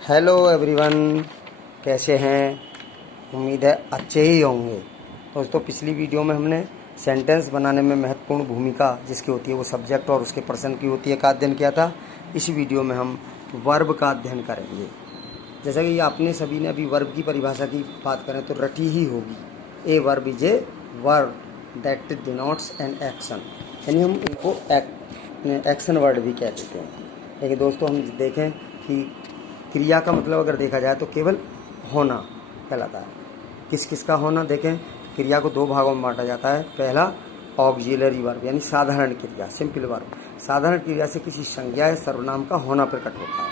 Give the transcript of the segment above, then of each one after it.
Hello everyone, कैसे हैं? उम्मीद है अच्छे ही होंगे। दोस्तों, पिछली वीडियो में हमने सेंटेंस बनाने में महत्वपूर्ण भूमिका जिसकी होती है वो सब्जेक्ट और उसके पर्सन की होती है का अध्ययन किया था। इस वीडियो में हम वर्ब का अध्ययन करेंगे। जैसा कि आपने सभी ने अभी वर्ब की परिभाषा की बात करें तो रटी ही होगी। A verb is a verb that denotes an action, यानी हम इनको एक्शन वर्ड भी कह देते हैं। लेकिन दोस्तों, हम देखें कि क्रिया का मतलब अगर देखा जाए तो केवल होना कहलाता है। किस किस का होना देखें। क्रिया को दो भागों में बांटा जाता है। पहला ऑक्सिलरी वर्ब यानी साधारण क्रिया, सिंपल वर्ब। साधारण क्रिया से किसी संज्ञा या सर्वनाम का होना प्रकट होता है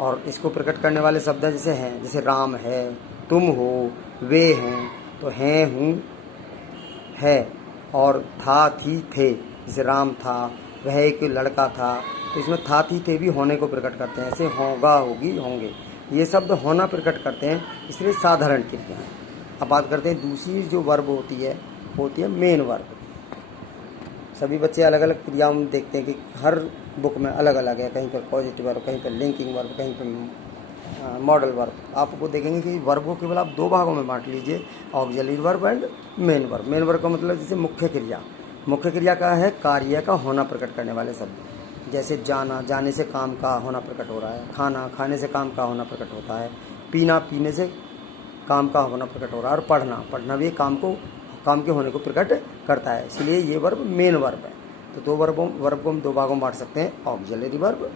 और इसको प्रकट करने वाले शब्द जैसे हैं, जैसे राम है, तुम हो, वे हैं, तो हैं, हूँ, है, और था, थी, थे। जैसे राम था, वह एक लड़का था, तो इसमें था, थी, थे भी होने को प्रकट करते हैं। ऐसे होगा, होगी, होंगे, ये शब्द होना प्रकट करते हैं, इसलिए साधारण क्रिया है। अब बात करते हैं दूसरी जो वर्ब होती है मेन वर्ब। सभी बच्चे अलग अलग क्रियाओं में देखते हैं कि हर बुक में अलग अलग है। कहीं पर पॉजिटिव वर्ब, कहीं पर लिंकिंग वर्ब, कहीं पर मॉडल वर्ब। आपको देखेंगे कि वर्ब को केवल आप दो भागों में बांट लीजिए, auxiliary verb and main verb. Main verb का मतलब जैसे मुख्य क्रिया। मुख्य क्रिया का है कार्य का होना प्रकट करने वाले शब्द, जैसे जाना, जाने से काम का होना प्रकट हो रहा है। खाना, खाने से काम का होना प्रकट होता है। पीना, पीने से काम का होना प्रकट हो रहा है। और पढ़ना, पढ़ना भी काम के होने को प्रकट करता है, इसलिए ये वर्ब मेन वर्ब है। तो दो वर्ब को हम दो भागों में बांट सकते हैं, ऑक्सिलरी वर्ब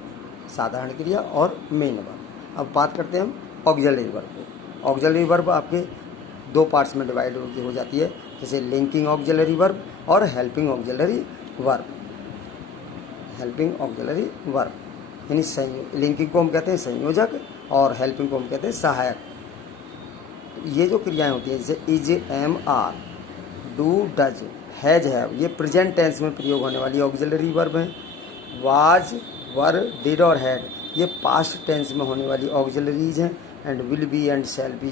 साधारण क्रिया और मेन वर्ब। अब बात करते हैं हम ऑक्सिलरी वर्ब को। ऑक्सिलरी वर्ब आपके दो पार्ट्स में डिवाइड हो जाती है, जैसे लिंकिंग ऑक्सिलरी वर्ब और helping auxiliary verb. Helping auxiliary verb यानी लिंकिंग को हम कहते हैं संयोजक और हेल्पिंग को हम कहते हैं सहायक। ये जो क्रियाएं होती हैं जैसे is, am, are, do, does, has, have, ये प्रेजेंट टेंस में प्रयोग होने वाली ऑक्सिलरी वर्ब हैं। वाज, वर, डिड और हैड ये पास्ट टेंस में होने वाली ऑक्सिलरीज हैं। And will be and shall be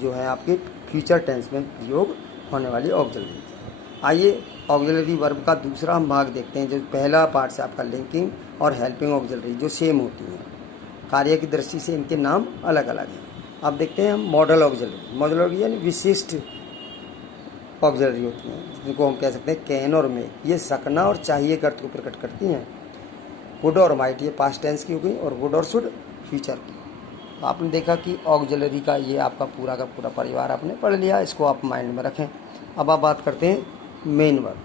जो है आपके फ्यूचर टेंस में प्रयोग होने वाली ऑक्सिलरीज। आइए ऑक्सिलरी वर्ब का दूसरा हम भाग देखते हैं, जो पहला पार्ट से आपका लिंकिंग और हेल्पिंग ऑक्सिलरी जो सेम होती हैं, कार्य की दृष्टि से इनके नाम अलग अलग हैं। अब देखते हैं हम मॉडल ऑक्सिलरी। मॉडल ऑक्सिलरी यानी विशिष्ट ऑक्सिलरी होती हैं, जिनको हम कह सकते हैं कैन और मे। ये सकना और चाहिए का अर्थ को प्रकट करती हैं। वुड और माइट ये पास्ट टेंस की हो गई, और वुड और शुड फ्यूचर की। तो आपने देखा कि ऑक्सिलरी का ये आपका पूरा का पूरा परिवार आपने पढ़ लिया, इसको आप माइंड में रखें। अब आप बात करते हैं मेन वर्ब।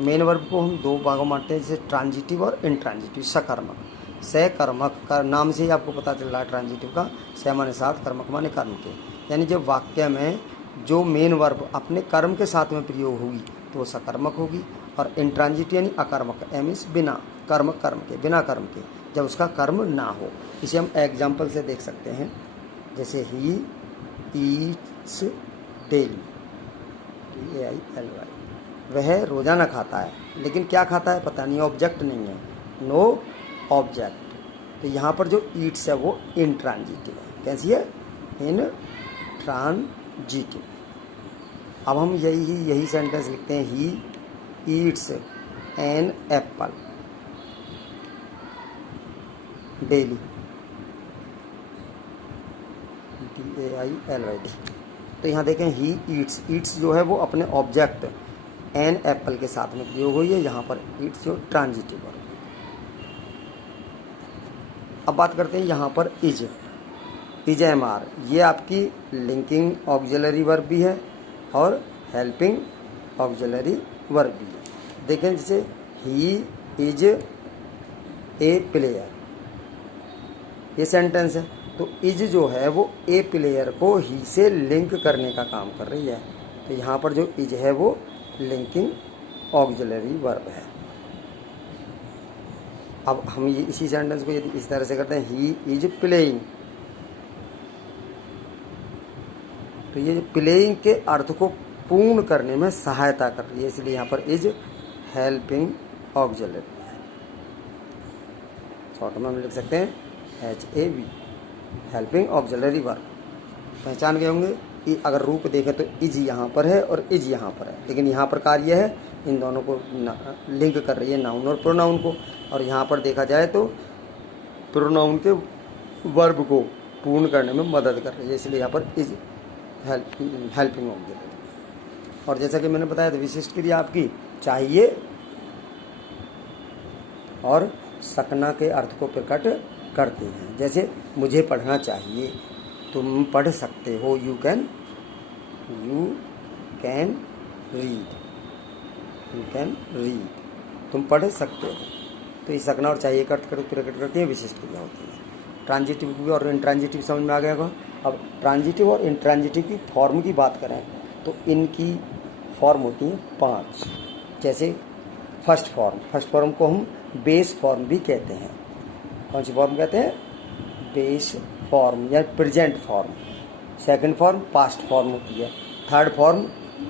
मेन वर्ब को हम दो भागों में बांटते हैं, जैसे ट्रांजिटिव और इनट्रांजिटिव। सकर्मक, सकर्मक का नाम से ही आपको पता चल रहा है ट्रांजिटिव का। स माने साथ, कर्मक माने कर्म के, यानी जब वाक्य में जो मेन वर्ब अपने कर्म के साथ में प्रयोग होगी तो वो सकर्मक होगी। और इनट्रांजिटिव यानी अकर्मक, एम इस बिना कर्म, कर्म के, बिना कर्म के, जब उसका कर्म ना हो। इसे हम एग्जाम्पल से देख सकते हैं, जैसे ही ईट्स डेली, DAILY, वह रोजाना खाता है। लेकिन क्या खाता है पता नहीं, ऑब्जेक्ट नहीं है, नो ऑब्जेक्ट। तो यहाँ पर जो ईट्स है वो इनट्रांजिटिव है। कैसी है? इनट्रांजिटिव। अब हम यही सेंटेंस लिखते हैं, he eats an apple daily, DAILY। तो यहाँ देखें ही ईट्स, ईट्स जो है वो अपने ऑब्जेक्ट एन एप्पल के साथ में प्रयोग हुई है। यहाँ पर ईट्स जो ट्रांजिटिव वर्ब। अब बात करते हैं यहाँ पर इज, एम, आर, ये आपकी लिंकिंग ऑक्सिलरी वर्ब भी है और हेल्पिंग ऑक्सिलरी वर्ब भी है। देखें जैसे ही इज ए प्लेयर, ये सेंटेंस है, तो इज जो है वो ए प्लेयर को ही से लिंक करने का काम कर रही है। तो यहाँ पर जो इज है वो लिंकिंग ऑक्सिलरी वर्ब है। अब हम ये इसी सेंटेंस को यदि इस तरह से करते हैं, ही इज प्लेइंग, तो ये प्लेइंग के अर्थ को पूर्ण करने में सहायता कर रही है, इसलिए यहाँ पर इज हेल्पिंग ऑक्सिलरी है। शॉर्ट में हम लिख सकते हैं HAV, हेल्पिंग ऑक्सिलरी वर्ब। पहचान गए होंगे कि अगर रूप देखें तो इज यहाँ पर है और इज यहाँ पर है, लेकिन यहाँ पर कार्य है इन दोनों को लिंक कर रही है, नाउन और प्रोनाउन को। और यहाँ पर देखा जाए तो प्रोनाउन के वर्ब को पूर्ण करने में मदद कर रही है, इसलिए यहाँ पर इज हेल्पिंग ऑब्जेक्ट। और जैसा कि मैंने बताया था, विशिष्ट क्रिया आपकी चाहिए और सकना के अर्थ को प्रकट करते हैं। जैसे मुझे पढ़ना चाहिए, तुम पढ़ सकते हो, यू कैन रीड, तुम पढ़ सकते हो। तो ये सकना और चाहिए का अर्थ प्रकट करती है, विशिष्ट क्रिया होती है। ट्रांजिटिव भी और इंट्रांजिटिव समझ में आ गया होगा। अब ट्रांजिटिव और इंट्रांजिटिव की फॉर्म की बात करें तो इनकी फॉर्म होती है 5। जैसे फर्स्ट फॉर्म को हम बेस फॉर्म भी कहते हैं। कौन सी फॉर्म कहते हैं? बेस फॉर्म या present form. Second form past form होती है। थर्ड फॉर्म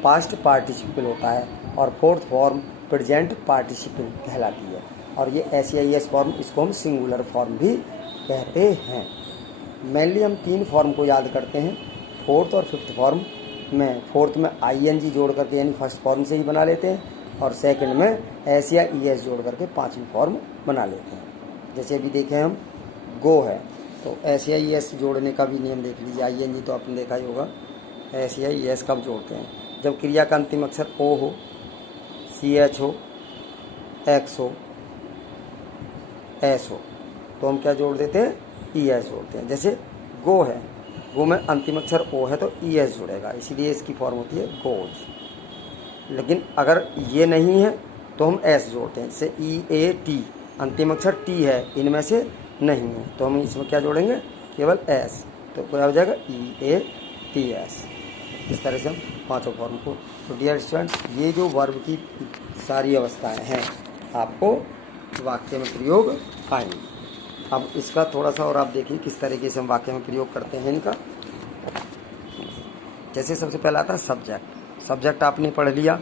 पास्ट पार्टिसिपल होता है और फोर्थ फॉर्म प्रेजेंट पार्टिसिपल कहलाती है। और ये SEIS फॉर्म, इसको हम सिंगुलर फॉर्म भी कहते हैं। मेनली हम 3 फॉर्म को याद करते हैं, फोर्थ और फिफ्थ फॉर्म में। फोर्थ में ING जोड़ करके यानी फर्स्ट फॉर्म से ही बना लेते हैं, और सेकंड में SEIS जोड़ करके 5वीं फॉर्म बना लेते हैं। जैसे अभी देखें हम गो है तो SEIS जोड़ने का भी नियम देख लीजिए। ING तो आपने देखा ही होगा। SEIS कब जोड़ते हैं? जब क्रिया का अंतिम अक्षर O हो, CH हो, X हो, S हो, तो हम क्या जोड़ देते हैं? ES जोड़ते हैं। जैसे गो है, गो में अंतिम अक्षर O है तो ES जुड़ेगा, इसीलिए इसकी फॉर्म होती है गोज। लेकिन अगर ये नहीं है तो हम S जोड़ते हैं। जैसे EAT, अंतिम अक्षर T है, इनमें से नहीं है तो हम इसमें क्या जोड़ेंगे? केवल S, तो क्या हो जाएगा? EATS। इस तरह से हम 5 फॉर्म को। तो डियर स्टूडेंट्स, ये जो वर्ब की सारी अवस्थाएं हैं आपको वाक्य में प्रयोग आएंगी। अब इसका थोड़ा सा और आप देखिए किस तरीके से हम वाक्य में प्रयोग करते हैं इनका। जैसे सबसे पहला आता है सब्जेक्ट। सब्जेक्ट आपने पढ़ लिया,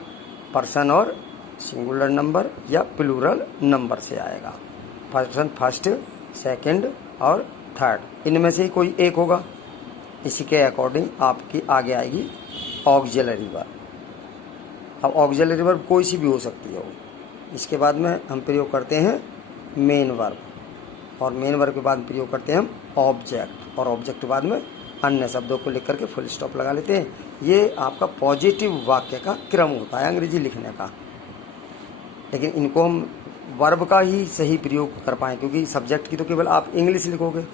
पर्सन और सिंगुलर नंबर या प्लूरल नंबर से आएगा। पर्सन फर्स्ट, सेकंड और थर्ड, इनमें से ही कोई एक होगा। इसी के अकॉर्डिंग आपकी आगे आएगी ऑक्सिलरी वर्ब। अब ऑक्सिलरी वर्ब कोई सी भी हो सकती है वो। इसके बाद में हम प्रयोग करते हैं मेन वर्ब, और मेन वर्ब के बाद प्रयोग करते हैं हम ऑब्जेक्ट, और ऑब्जेक्ट के बाद में अन्य शब्दों को लिख करके फुल स्टॉप लगा लेते हैं। ये आपका पॉजिटिव वाक्य का क्रम होता है अंग्रेजी लिखने का। लेकिन इनको हम वर्ब का ही सही प्रयोग कर पाएँ, क्योंकि सब्जेक्ट की तो केवल आप इंग्लिश लिखोगे,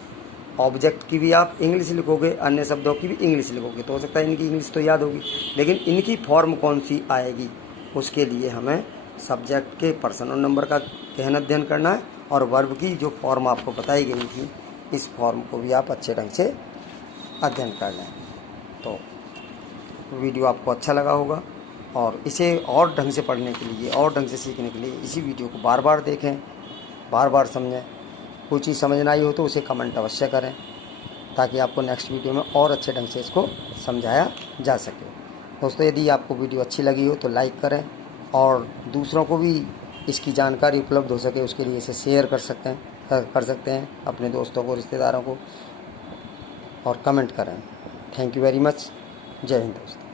ऑब्जेक्ट की भी आप इंग्लिश लिखोगे, अन्य शब्दों की भी इंग्लिश लिखोगे, तो हो सकता है इनकी इंग्लिश तो याद होगी, लेकिन इनकी फॉर्म कौन सी आएगी उसके लिए हमें सब्जेक्ट के पर्सन और नंबर का गहन अध्ययन करना है, और वर्ब की जो फॉर्म आपको बताई गई थी इस फॉर्म को भी आप अच्छे ढंग से अध्ययन कर लें। तो वीडियो आपको अच्छा लगा होगा, और इसे और ढंग से पढ़ने के लिए, और ढंग से सीखने के लिए इसी वीडियो को बार बार देखें, बार बार समझें। कोई चीज़ समझ ना आई हो तो उसे कमेंट अवश्य करें, ताकि आपको नेक्स्ट वीडियो में और अच्छे ढंग से इसको समझाया जा सके। दोस्तों, यदि आपको वीडियो अच्छी लगी हो तो लाइक करें, और दूसरों को भी इसकी जानकारी उपलब्ध हो सके उसके लिए इसे शेयर कर सकते हैं अपने दोस्तों को, रिश्तेदारों को, और कमेंट करें। Thank you very much. जय हिंद दोस्तों।